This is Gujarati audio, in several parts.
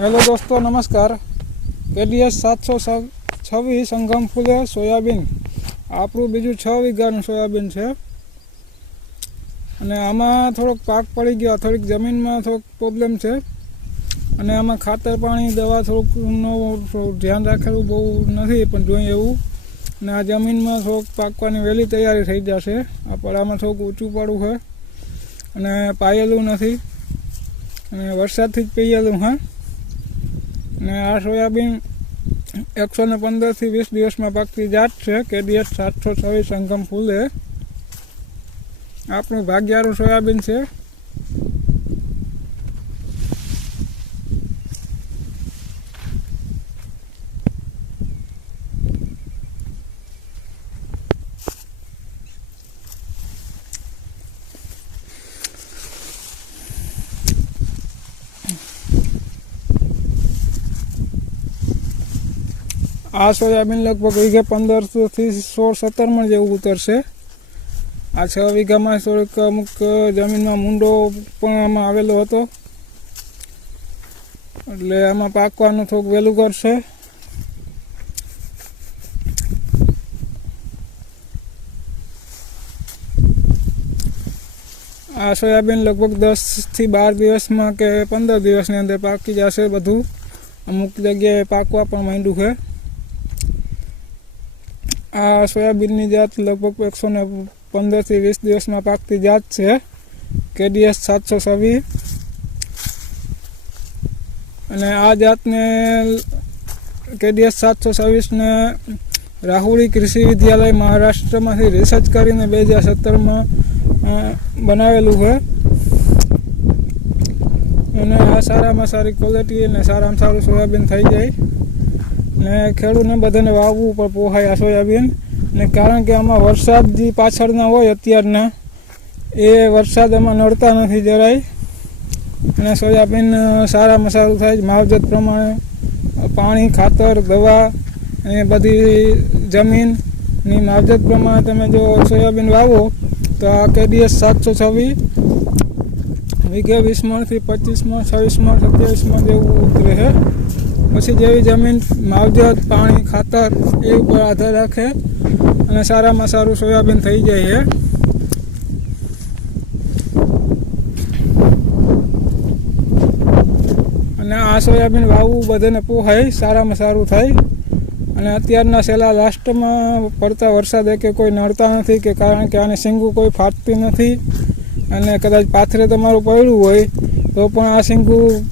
હેલો દોસ્તો, નમસ્કાર. કેડીએસ સાતસો છવ્વીસ સંગમ ફૂલે સોયાબીન. આપણું બીજું છ વીઘાનું સોયાબીન છે. અને આમાં થોડોક પાક પડી ગયો, થોડીક જમીનમાં થોડોક પ્રોબ્લેમ છે. અને આમાં ખાતર પાણી, દવા થોડુંક ધ્યાન રાખેલું બહુ નથી, પણ જોઈએ એવું. અને આ જમીનમાં થોડુંક પાકવાની વહેલી તૈયારી થઈ જશે. આ પડામાં થોડુંક ઊંચું પડવું છે. અને પાયેલું નથી. અને વરસાદથી જ પીયેલું, હા. અને આ સોયાબીન એકસો ને પંદરથી વીસ દિવસમાં પાકતી જાત છે. કેડીએસ સાતસો છવ્વીસ સંગમ ફૂલે. આપણું ભાગ્યારું સોયાબીન છે. આ સોયાબીન લગભગ વીઘે પંદરસોથી સોળ સત્તર મણ જેવું ઉતરશે. આ છ વીઘામાં થોડીક અમુક જમીનમાં મૂંડો પણ આમાં આવેલો હતો. એટલે આમાં પાકવાનું થોડુંક વહેલું કરશે. આ સોયાબીન લગભગ દસથી બાર દિવસમાં કે પંદર દિવસની અંદર પાકી જશે બધું. અમુક જગ્યાએ પાકવા પણ માંડ્યું છે. આ સોયાબીનની જાત લગભગ એકસો ને પંદરથી વીસ દિવસમાં પાકતી જાત છે. કેડીએસ સાતસો છવ્વીસ. અને આ જાતને કેડીએસ સાતસો છવ્વીસને રાહુલી કૃષિ વિદ્યાલય મહારાષ્ટ્રમાંથી રિસર્ચ કરીને બે હજાર સત્તરમાં બનાવેલું છે. અને આ સારામાં સારી ક્વોલિટી અને સારામાં સારું સોયાબીન થઈ જાય. ને ખેડૂતને બધાને વાવવું પણ પોહાય આ સોયાબીન ને કારણ કે આમાં વરસાદ જે પાછળના હોય અત્યારના, એ વરસાદ એમાં નડતા નથી જરાય. અને સોયાબીન સારામાં સારું થાય માવજત પ્રમાણે પાણી, ખાતર, દવા અને બધી જમીનની માવજત પ્રમાણે તમે જો સોયાબીન વાવો, તો આ કેડીએસ સાતસો છવ્વીસ વીઘે વીસ મણથી પચીસ મણ છવ્વીસ મણ સત્યાવીસ મણ જેવું ઉતરે છે પછી જેવી જમીન, માવજત, પાણી, ખાતર એ ઉપર આધાર રાખે અને સારામાં સારું સોયાબીન થઈ જાય છે અને આ સોયાબીન વાવવું બધાને પોહાય, સારામાં સારું થાય. અને અત્યારના છેલ્લા લાસ્ટમાં પડતા વરસાદે કે કોઈ નડતા નથી કે કારણ કે આને સિંગું કોઈ ફાટતી નથી. અને કદાચ પાથરે તમારું પડ્યું હોય, તો પણ આ શીંગું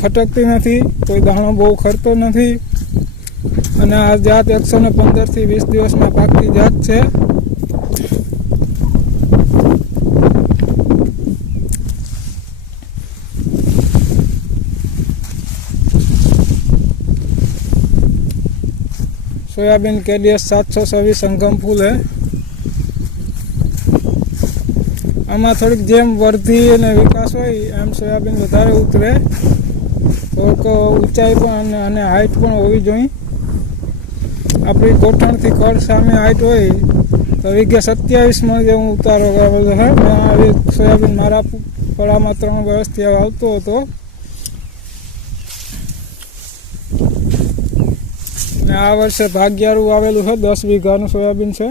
ફટકતી નથી, કોઈ દાણો બહુ ખરતો નથી. અને આ જાત એકસો ને પંદરથી વીસ દિવસમાં પાકતી જાત છે. સોયાબીન કેડીએસ સાતસો છવ્વીસ સંગમ ફૂલ હે. આમાં થોડીક જેમ વર્ધી અને વિકાસ હોય એમ સોયાબીન વધારે ઉતરે. થોડુંક ઊંચાઈ પણ અને હાઇટ પણ હોવી જોઈએ. આપણી ગોઠણથી કળ સામે હાઇટ હોય, તો વીઘે સત્યાવીસ જે હું ઉતારો આવેલો છે. સોયાબીન મારા પડામાં ત્રણ વર્ષથી આવતો હતો. ને આ વર્ષે ભાગ્યારું આવેલું છે, દસ વીઘાનું સોયાબીન છે.